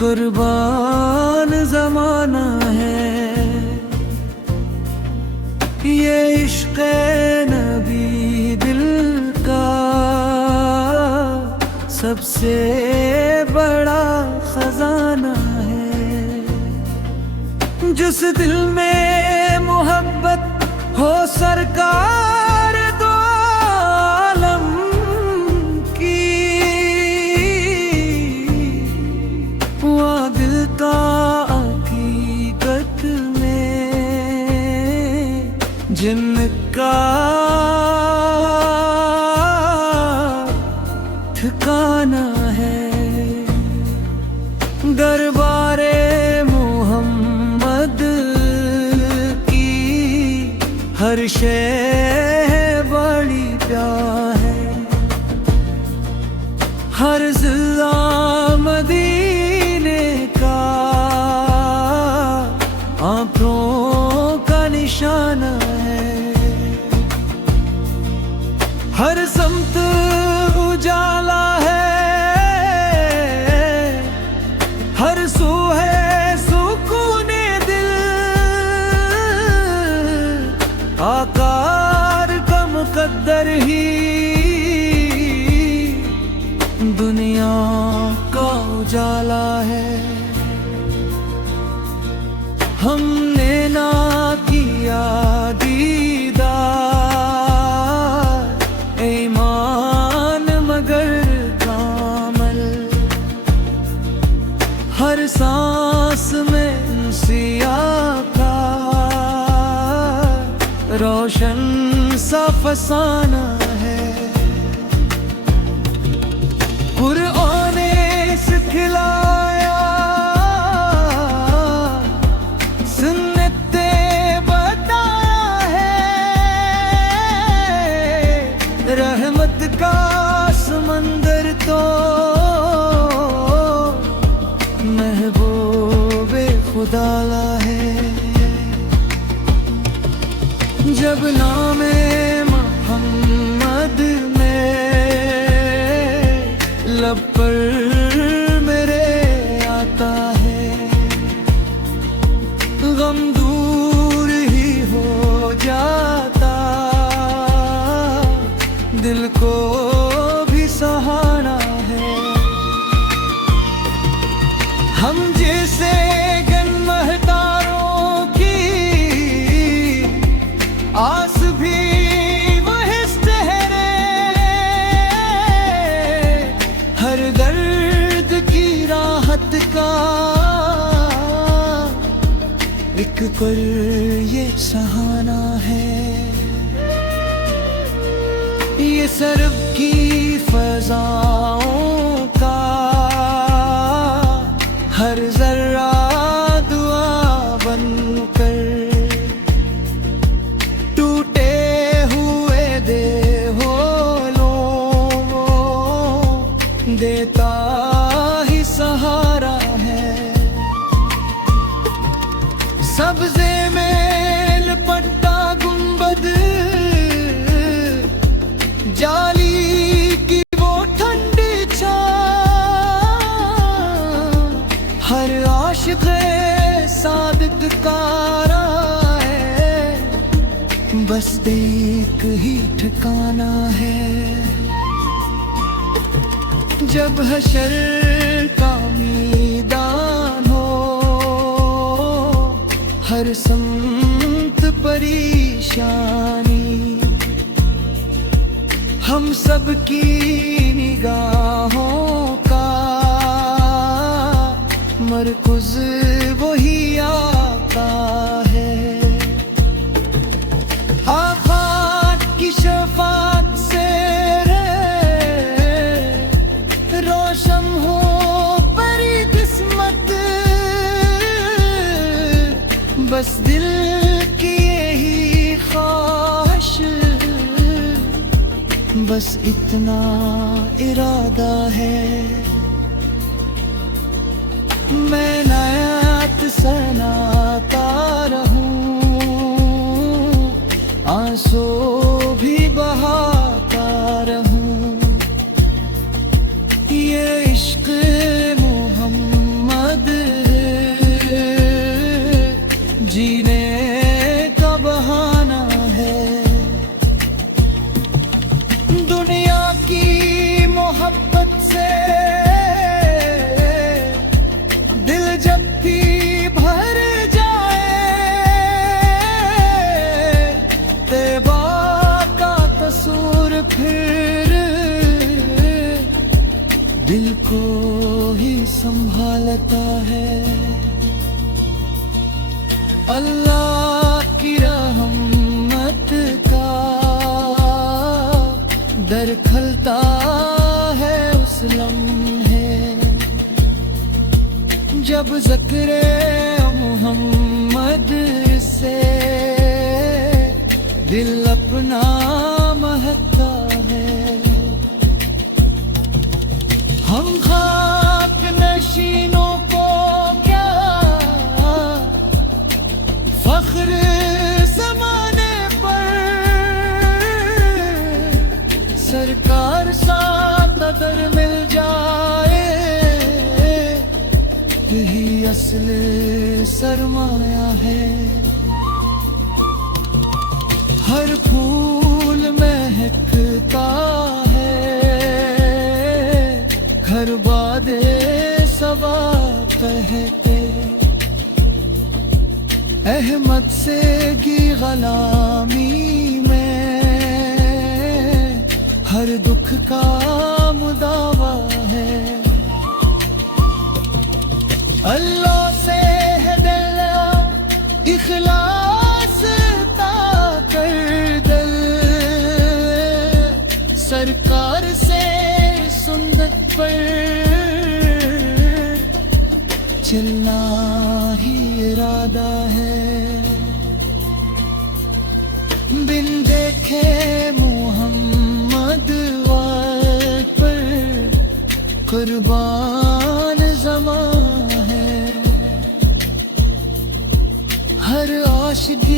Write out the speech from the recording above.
कुर्बान जमाना है ये इश्क़ नबी दिल का सबसे बड़ा खजाना है। जिस दिल में मोहब्बत हो सरकार दो आलम की, वहाँ दिल का हकीकत में जिनका ठिकाना है। दरबारे मोहम्मद की हर शय बड़ी प्यार है। हर जिला मदीने का आंखों का निशाना है। हर समत उजाला है, हर सू है सुकूने दिल। आकार का मुकद्दर ही दुनिया का उजाला है। हमने ना किया दीदार ईमान मगर कामल। हर सांस में सिया का रोशन सा फसाना है। कुरान ने सिखलाया, सुन्नते बताया है। रहमत का समंदर तो महबूबे खुदा है। जब नामे मोहम्मद में लब पर मेरे आता है, गम दूर ही हो जाता। दिल को भी सहारा है। हम जैसे गनमहतारों की आस भी वही ठहरे। हर दर्द की राहत का एक पर ये सहाना है। ये सरब की फजाओं का हर जर्रा दुआ बनकर टूटे हुए देहों देता ही सहारा है। सब्ज़े में लपटा गुंबद जाली की वो ठंडी छाँव। हर आशिक़ सादिक़ का राह है, बस एक ही ठिकाना है। जब हशर का मैदान हो, हर समत परेशानी। हम सब की निगाहों का मरकुज़ वही आता है। आफ़ात की शफ़ात से रोशन हो परी किस्मत। बस दिल की यही ख्वाहिश, बस इतना इरादा है। मैं नायात सनाता रहूं, आंसू भी बहाता रहूं। ये इश्क़ मोहम्मद संभालता है। अल्लाह की रहमत का दर खलता है उस लम्हे, जब ज़िक्र मोहम्मद से दिल अपना महकता है। हम खाक नशीनों को क्या फख्र ज़माने पर, सरकार सा कदर मिल जाए, यही असल सरमाया है। हर फूल महकता है, घर बादे सबा कहते, अहमद से की ग़लामी में हर दुख का मुदावा है। अल्लाह से है दिल इखलास ता कर दल, सरकार से सुन्नत पर चलना ही इरादा है। बिन देखे मोहम्मद वाक़ पर कुर्बान ज़मां है। हर आशिक़